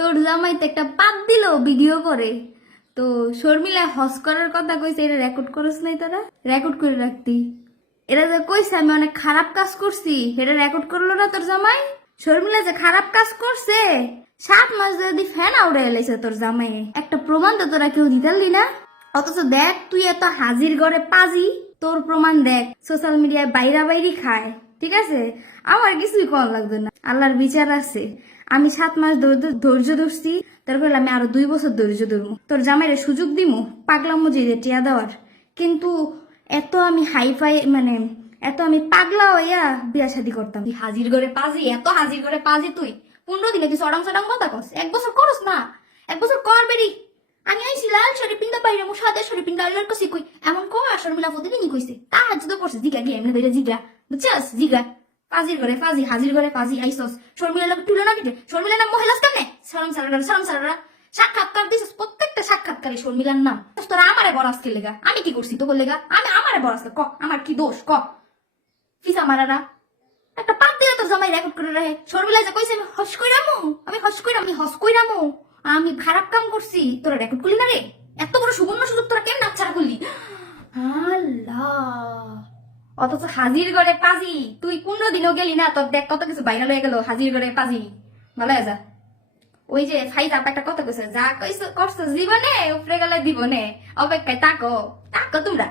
তোর জামাই তো একটা পাত দিল ভিডিও করে। তো শর্মিলা হস করার কথা কইছে এটা রেকর্ড করস নাই তোরা? রেকর্ড করে রাখতি। এরা যে কইছে, আমি অনেক খারাপ কাজ করছি এটা রেকর্ড করল না তোর জামাই? শর্মিলা যে খারাপ কাজ করছে, সাত মাস যদি ফ্যান আউড়ে এলেছে তোর জামাই। একটা প্রমাণ তো তোরা কেউ দিতালি না। অথচ দেখ, তুই এত হাজির করে পাজি। তোর প্রমাণ দেখ সোশ্যাল মিডিয়ায় বাইরা বাইরি খায়। ঠিক আছে? আমার কিছুই কম লাগবে না। আল্লাহর বিচার আছে। আমি সাত মাস ধৈর্য- ধরছি, তারপর আমি আরও দুই বছর ধৈর্য ধরবো। তোর জামাইরে সুযোগ দিমু পাগলা মজিদে টিয়া দেওয়ার। কিন্তু এত আমি হাইফাই মানে এত আমি পাগলা হইয়া বিয়া শাদি করতাম। হাজির করে পাজি, এত হাজির করে পাজি তুই। পনেরো দিনে তুই সডাং সডাং কথা কস। এক বছর করস না। এক বছর কর বেরি। আমি আইছি লাল শাড়ি পিন্দা বাইরে মো সাদা শাড়ি পিন্দা আইলার কসি কই, এমন কম আসর মিলা ফতে নি কইছে। তার যদি পড়ছে জিগা গিয়ে, এমনি ধরে জিগা। বুঝছস? জিগা। ফাজির করে ফাজি হাজির করে ফাজি আইসস। শর্মিলা লোক নাম মহিলাস কেমনে? শরম শরম সাক্ষাৎকার প্রত্যেকটা সাক্ষাৎকারে শর্মিলার নাম। তোরা আমারে বরাসকে লেগা। আমি কি করছি তো লেগা? আমি আমারে বরাসকে ক, আমার কি দোষ? ক। ফিসা মারারা। একটা পাত তোর জামাই রেকর্ড করে রাখে। শর্মিলা যে কইছে, আমি হস কইরামু আমি হস কইরাম আমি হস কইরামু আমি খারাপ কাম করছি। তোরা রেকর্ড করলি না রে? এত বড় সুবর্ণ সুযোগ তোরা কেন নাচ্ছাড়া করলি? আল্লাহ। অথচ হাজির গড়ে পাজি। তুই পনেরো দিনও গেলি না তোর দেখ কত কিছু বাইরে লয়ে গেল হাজির গড়ে পাজি। ভালো যা ওই যে ফাইজ আপা একটা কথা কইছে যা কইছ করছ জীবনে উপরে গেলে দিবনে? অপেক্ষায় তাকো তাকো তোমরা